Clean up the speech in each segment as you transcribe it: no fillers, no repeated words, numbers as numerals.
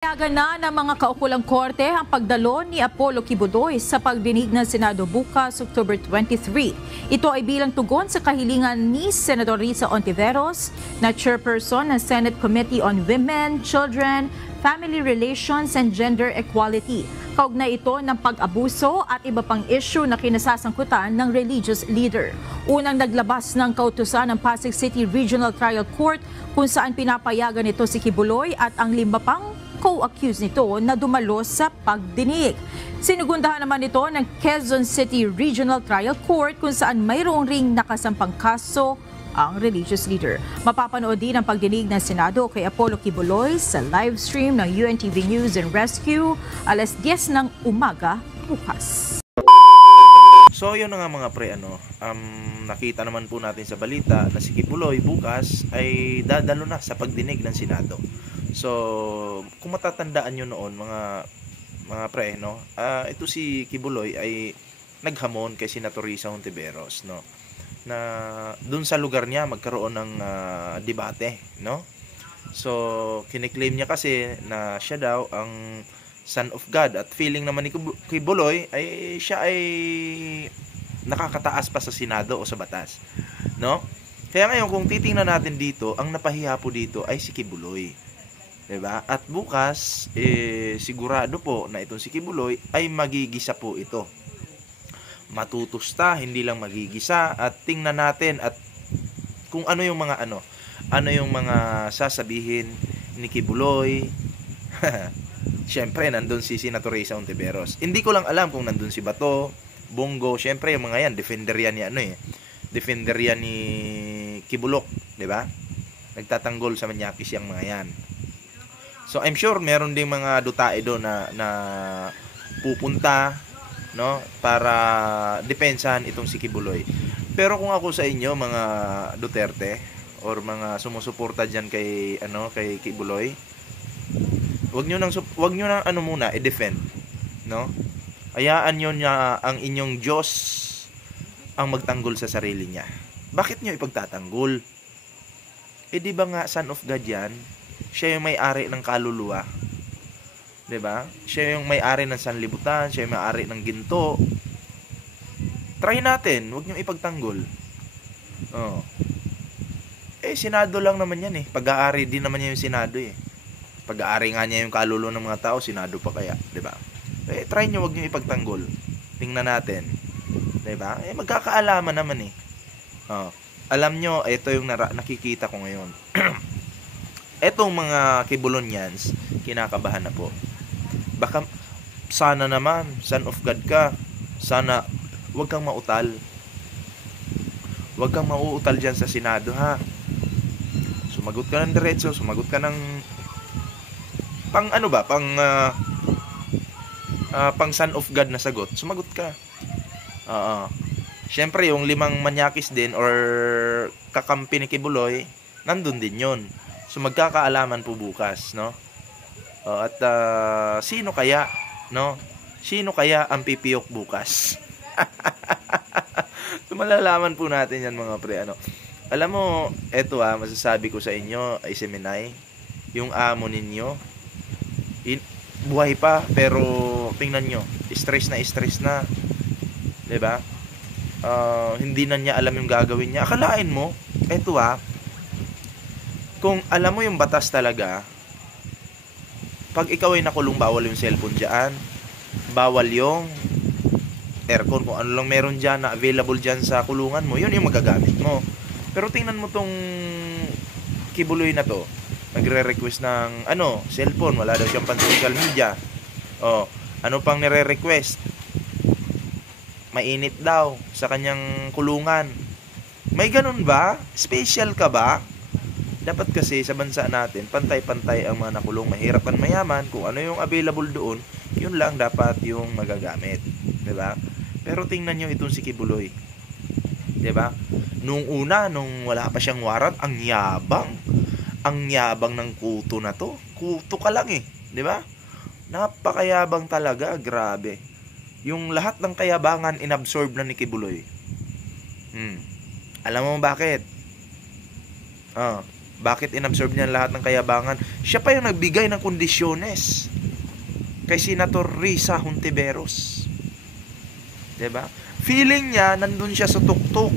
Payagan na ng mga kaukulang korte ang pagdalo ni Apollo Kibuloy sa pagdinig ng Senado bukas, October 23. Ito ay bilang tugon sa kahilingan ni Senador Risa Ontiveros na chairperson ng Senate Committee on Women, Children, Family Relations and Gender Equality. Kaugnay ito ng pag-abuso at iba pang issue na kinasasangkutan ng religious leader. Unang naglabas ng kautusan ng Pasig City Regional Trial Court kung saan pinapayagan ito si Kibuloy at ang 5 pang co-accused nito na dumalo sa pagdinig. Sinugundahan naman ito ng Quezon City Regional Trial Court kung saan mayroong ring nakasampang kaso ang religious leader. Mapapanood din ang pagdinig ng Senado kay Apollo Kibuloy sa live stream ng UNTV News and Rescue alas 10 ng umaga bukas. So yun na nga mga pre, nakita naman po natin sa balita na si Kibuloy bukas ay dadalo na sa pagdinig ng Senado. So kung matatandaan nyo noon mga pre, ito si Kibuloy ay naghamon kay Senator Risa Ontiveros, na dun sa lugar niya magkaroon ng debate, So kiniklaim niya kasi na siya daw ang Son of God at feeling naman ni Kibuloy ay siya ay nakakataas pa sa Senado o sa batas, Kaya ngayon kung titingnan natin dito, ang napahiya po dito ay si Kibuloy, diba? At bukas sigurado po na itong si Kibuloy ay magigisa po ito. Matutusta, hindi lang magigisa, at tingnan natin at kung ano yung mga sasabihin ni Kibuloy. Siyempre, nandun si Senator Risa Ontiveros. Hindi ko lang alam kung nandun si Bato, Bongo. Siyempre, yung mga yan, defender yan ni defender yan ni Kibulok, di ba? Nagtatanggol sa Manyakis yung mga yan. So, I'm sure meron ding mga dutae doon na pupunta, para depensahan itong si Kibuloy. Pero kung ako sa inyo, mga Duterte, or mga sumusuporta dyan kay Kibuloy, Wag nyo nang muna i-defend, Hayaan nyo na ang inyong Diyos ang magtanggol sa sarili niya. Bakit nyo ipagtatanggol? Di ba nga Son of God yan? Siya yung may-ari ng kaluluwa. 'Di ba? Siya yung may-ari ng sanlibutan, siya yung may-ari ng ginto. Try natin, wag nyo ipagtanggol. Senado lang naman yan Pag-aari din naman niya yung Senado Pag-aari nga niya yung kaluluwa ng mga tao, Senado pa kaya, 'di ba? Try niyo, wag niyo ipagtanggol. Tingnan natin. 'Di ba? Magkakaalaman naman Alam niyo, ito yung nakikita ko ngayon. Etong mga Kibulonians, kinakabahan na po. Baka sana naman, Son of God ka. Sana wag kang mautal. Wag kang mauutal diyan sa Senado, ha. Sumagot ka ng diretso, sumagot ka ng pang Son of God na sagot, sumagot ka. Siyempre yung 5 Manyakis din or kakampi ni Kibuloy, nandun din yun. So magkakaalaman po bukas, at sino kaya ang pipiyok bukas? So malalaman po natin yan mga pre, Alam mo, eto masasabi ko sa inyo ay Seminay, yung amo ninyo buhay pa, pero tingnan nyo, stress na, 'di ba? Hindi na niya alam yung gagawin niya. Akalain mo, eto kung alam mo yung batas talaga, pag ikaw ay nakulong, bawal yung cellphone diyan, bawal yung aircon, kung ano lang meron diyan na available diyan sa kulungan mo, yun yung magagamit mo. Pero tingnan mo tong Kibuloy na to, nagre-request ng cellphone, wala daw siyang pan-social media. Ano pang nire-request? Mainit daw sa kanyang kulungan. May ganun ba? Special ka ba? Dapat kasi sa bansa natin, pantay-pantay ang mga nakulong, mahirap at mayaman. Kung ano yung available doon, yun lang dapat yung magagamit, 'di ba? Pero tingnan niyo itong si Kibuloy, 'di ba? Nung wala pa siyang warrant, ang yabang ng kuto na to. Kuto ka lang 'di ba? Napakayabang talaga, grabe. Yung lahat ng kayabangan inabsorb na ni Kibuloy. Alam mo bakit? Bakit inabsorb niya lahat ng kayabangan? Siya pa yung nagbigay ng kondisyones kay Senator Risa Hontiveros. Diba? Feeling niya, nandun siya sa tuktok.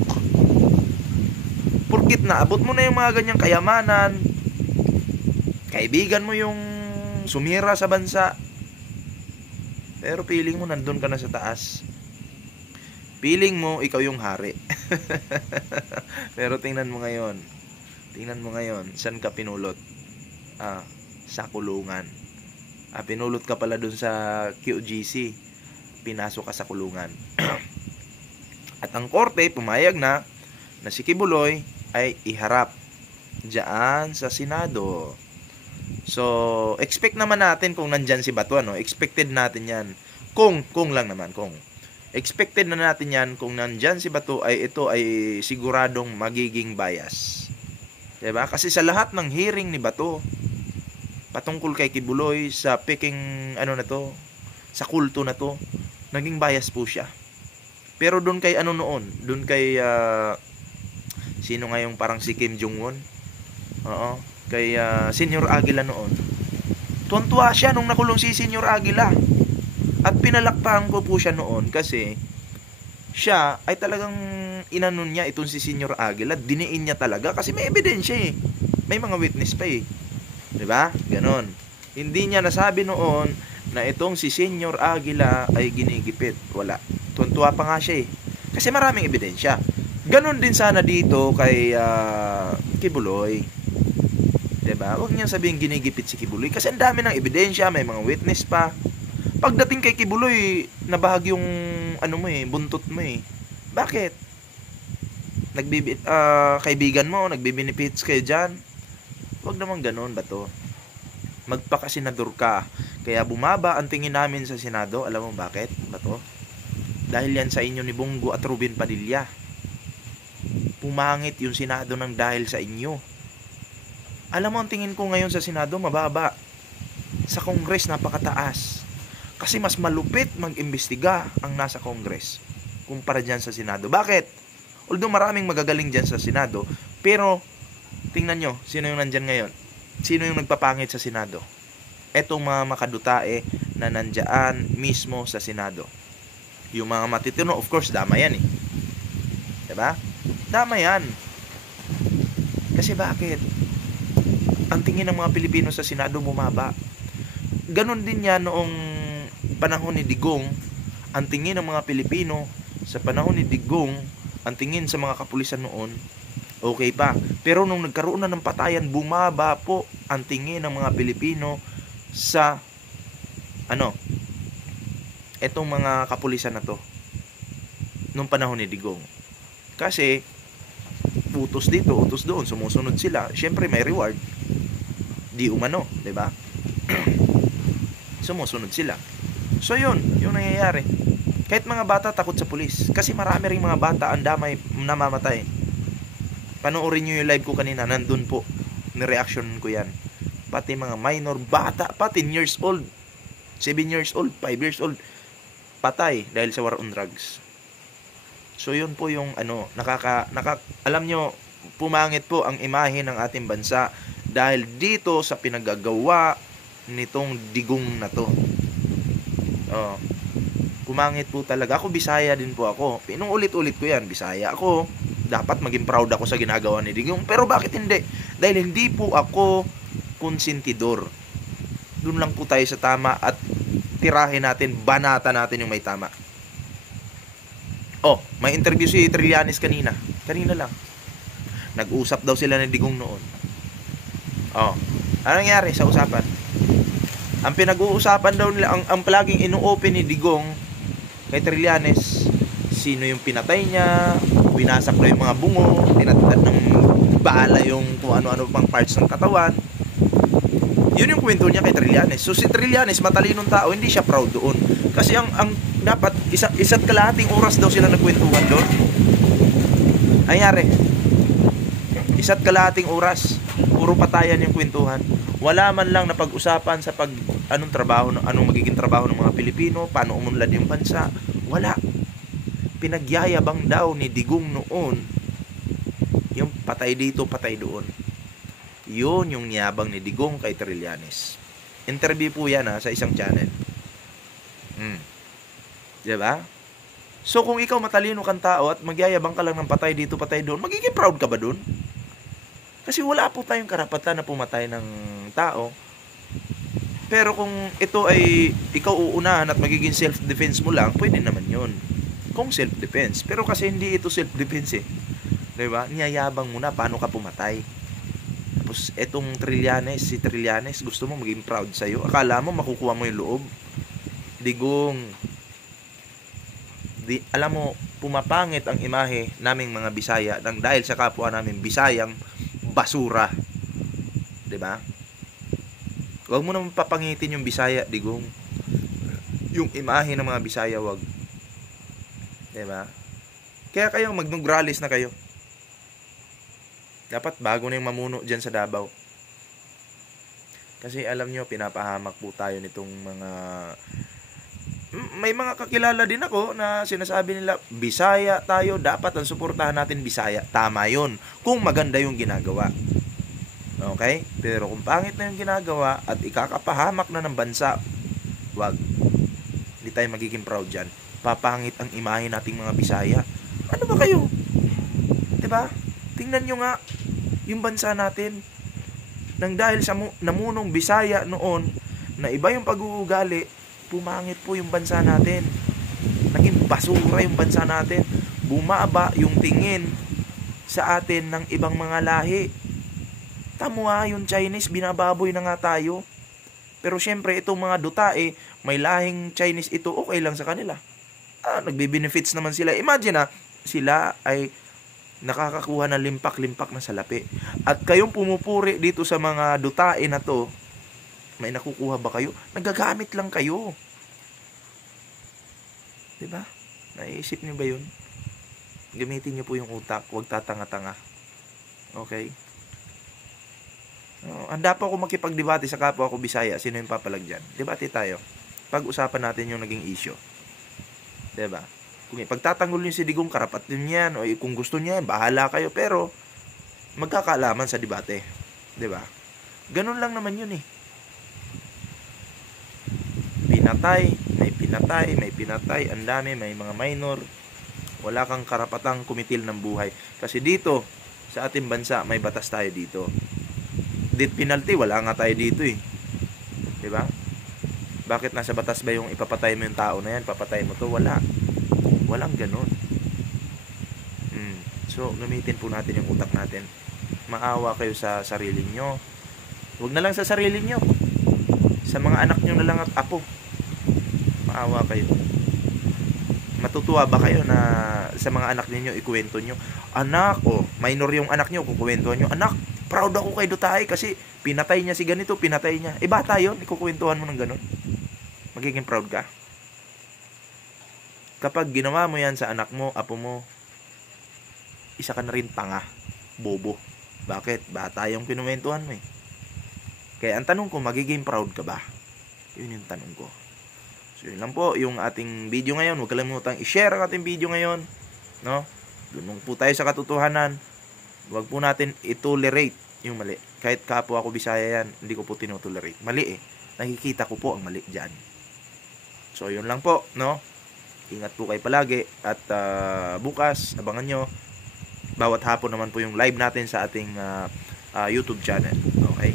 Porkit naabot mo na yung mga ganyang kayamanan, kaibigan mo yung sumira sa bansa, pero feeling mo nandun ka na sa taas. Feeling mo ikaw yung hari. Pero tingnan mo ngayon, saan ka pinulot? Sa kulungan. Pinulot ka pala dun sa QGC, pinasok ka sa kulungan. At ang korte pumayag na si Kibuloy ay iharap diyan sa Senado. So, expect naman natin kung nandyan si Bato, expected natin yan. Kung expected na natin yan, kung nandyan si Bato, ay ito ay siguradong magiging bias. Diba? Kasi sa lahat ng hearing ni Bato, patungkol kay Kibuloy, sa peking, sa kulto na to, naging bias po siya. Pero doon kay doon kay, sino nga yung parang si Kim Jong-un? Kay Senior Aguila noon. Tuwan-tuwa siya nung nakulong si Senior Aguila. At pinalakpakan ko po siya noon kasi siya ay talagang inanon niya itong si Senior Aguila. Diniin niya talaga kasi may ebidensya eh. May mga witness pa eh. Diba? Ganon. Hindi niya nasabi noon na itong si Senior Aguila ay ginigipit. Wala. Tuwan-tuwa pa nga siya eh. Kasi maraming ebidensya. Ganon din sana dito kay Kibuloy. Diba? Huwag niyang sabihin ginigipit si Kibuloy kasi ang dami ng ebidensya, may mga witness pa. Pagdating kay Kibuloy, nabahag yung buntot mo eh. Bakit? Kaibigan mo, nagbe-benefits kayo dyan. Huwag naman ganun, Bato. Magpakasenador ka. Kaya bumaba ang tingin namin sa Senado. Alam mo bakit, Bato? Dahil yan sa inyo ni Bongo at Ruben Padilla. Pumangit yung Senado ng dahil sa inyo. Alam mo, ang tingin ko ngayon sa Senado, mababa. Sa Congress, napakataas. Kasi mas malupit mag-imbestiga ang nasa Congress kumpara dyan sa Senado. Bakit? Although maraming magagaling dyan sa Senado, pero tingnan nyo, sino yung nandyan ngayon? Sino yung nagpapangit sa Senado? Etong mga makadutae na nandyan mismo sa Senado. Yung mga matitino, of course, dama yan eh. Diba? Dama yan. Kasi bakit? Ang tingin ng mga Pilipino sa Senado bumaba. Ganon din yan noong panahon ni Digong. Ang tingin ng mga Pilipino sa panahon ni Digong, ang tingin sa mga kapulisan noon, okay pa. Pero nung nagkaroon na ng patayan, bumaba po ang tingin ng mga Pilipino sa etong mga kapulisan na to nung panahon ni Digong. Kasi utos dito, utos doon, sumusunod sila. Syempre may reward. Di umano, 'di ba? Sumusunod sila. So yun, yung nangyayari. Kahit mga bata takot sa pulis. Kasi marami ring mga bata ang damay namamatay. Panoorin nyo yung live ko kanina, nandun po. Ni-reaction ko yan. Pati mga minor bata, pati 10 years old, 7 years old, 5 years old, patay dahil sa war on drugs. So yun po yung alam nyo, pumangit po ang imahe ng ating bansa dahil dito sa pinagagawa nitong Digong na to. Pumangit po talaga. Ako Bisaya din po ako. Pinuulit-ulit ko yan. Bisaya ako. Dapat maging proud ako sa ginagawa ni Digong. Pero bakit hindi? Dahil hindi po ako konsentidor. Doon lang po tayo sa tama at tirahin natin, banata natin yung may tama. May interview si Trillanes kanina. Kanina lang. Nag-usap daw sila ni Digong noon. Ano nangyari sa usapan? Ang pinag-uusapan daw nila, ang palaging ino-open ni Digong kay Trillanes, sino yung pinatay niya, winasak na yung mga bungo, tinatad ng bala yung kung ano-ano pang parts ng katawan. Yun yung kwento niya kay Trillanes. So si Trillanes, matalinong tao, hindi siya proud doon. Kasi ang dapat, isa't kalahating oras daw sila nagkwentuhan doon. Nangyari, isa't kalahating oras, puro patayan yung kwentuhan. Wala man lang na pag-usapan sa anong magiging trabaho ng mga Pilipino, paano umunlad yung bansa. Wala. Pinagyayabang daw ni Digong noon yung patay dito, patay doon. Yun yung niyabang ni Digong kay Trillanes. Interview po yan sa isang channel. Diba? So kung ikaw matalino kang tao at magyayabang ka lang ng patay dito, patay doon, magiging proud ka ba doon? Kasi wala po tayong karapatan na pumatay ng tao. Pero kung ito ay ikaw uunahan at magiging self-defense mo lang, pwede naman yun. Kung self-defense. Pero kasi hindi ito self-defense eh. Diba? Niyayabang mo na paano ka pumatay. Tapos etong si Trillanes, gusto mo maging proud sa'yo. Akala mo makukuha mo yung loob. Digong. Alam mo, pumapangit ang imahe naming mga Bisaya nang dahil sa kapwa namin Bisayang basura. 'Di ba? Huwag mo naman papangitin yung Bisaya, Digong. Yung imahe ng mga Bisaya, wag. 'Di ba? Kaya kayo magnugralis na kayo. Dapat bago na yung mamuno diyan sa Davao. Kasi alam nyo, pinapahamak po tayo nitong mga... May mga kakilala din ako na sinasabi nila, Bisaya tayo, dapat ang suportahan natin Bisaya. Tama yun, kung maganda yung ginagawa. Okay? Pero kung pangit na yung ginagawa at ikakapahamak na ng bansa, wag. Hindi tayo magiging proud dyan. Papangit ang imahe nating mga Bisaya. Ano ba kayo? Diba? Tingnan nyo nga yung bansa natin. Nang dahil sa namunong Bisaya noon, na iba yung pag-uugali, pumangit po yung bansa natin. Naging basura yung bansa natin. Bumaba yung tingin sa atin ng ibang mga lahi. Tamo yung Chinese, binababoy na nga tayo. Pero syempre, itong mga dutae, may lahing Chinese ito, okay lang sa kanila. Nagbe-benefits naman sila. Imagine sila ay nakakakuha ng limpak-limpak na salapi. At kayong pumupuri dito sa mga dutae na to, may nakukuha ba kayo? Nagagamit lang kayo. Diba? Naisip niyo ba yun? Gamitin niyo po yung utak. Huwag tatanga-tanga. Okay? Handa po ako makipagdebate sa kapwa ko Bisaya. Sino yung papalag dyan? Debate tayo. Pag-usapan natin yung naging issue. Diba? Kung ipagtatanggol niyo si Digong, karapat din yan. O kung gusto niya, bahala kayo. Pero, magkakaalaman sa debate. Diba? Ganun lang naman yun eh. May pinatay, ang dami, may mga minor. Wala kang karapatang kumitil ng buhay. Kasi dito, sa ating bansa, may batas tayo dito. Death penalty, wala nga tayo dito eh. Diba? Bakit nasa batas ba yung ipapatay mo yung tao na yan? Papatay mo to? Wala. Walang ganun. So, gamitin po natin yung utak natin. Maawa kayo sa sarili nyo. Huwag na lang sa sarili nyo. Sa mga anak nyo na lang at apo. Maawa kayo. Matutuwa ba kayo na sa mga anak ninyo ikuwento nyo? Anak, minor yung anak nyo, kukuwentuhan nyo. Anak, proud ako kay Dutay kasi pinatay niya si ganito, pinatay niya. Bata yun, ikukuwentuhan mo ng ganun. Magiging proud ka. Kapag ginawa mo yan sa anak mo, apo mo, isa ka na rin tanga, bobo. Bakit? Bata yung kinuwentuhan mo eh. Kaya ang tanong ko, magiging proud ka ba? Yun yung tanong ko. So yun lang po yung ating video ngayon. Huwag kalimutang i-share ang ating video ngayon. No? Doon po tayo sa katotohanan. Huwag po natin i-tolerate yung mali. Kahit kapwa ko Bisaya yan, hindi ko po tinotolerate. Mali eh. Nakikita ko po ang mali dyan. So yun lang po. No? Ingat po kayo palagi. At bukas, abangan nyo. Bawat hapon naman po yung live natin sa ating YouTube channel. Okay?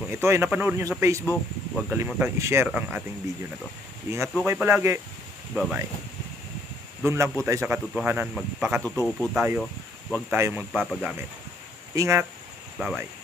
Kung ito ay napanood nyo sa Facebook, huwag kalimutang i-share ang ating video na to. Ingat po kayo palagi. Bye-bye. Doon lang po tayo sa katotohanan. Magpakatotoo po tayo. Huwag tayo magpapagamit. Ingat. Bye-bye.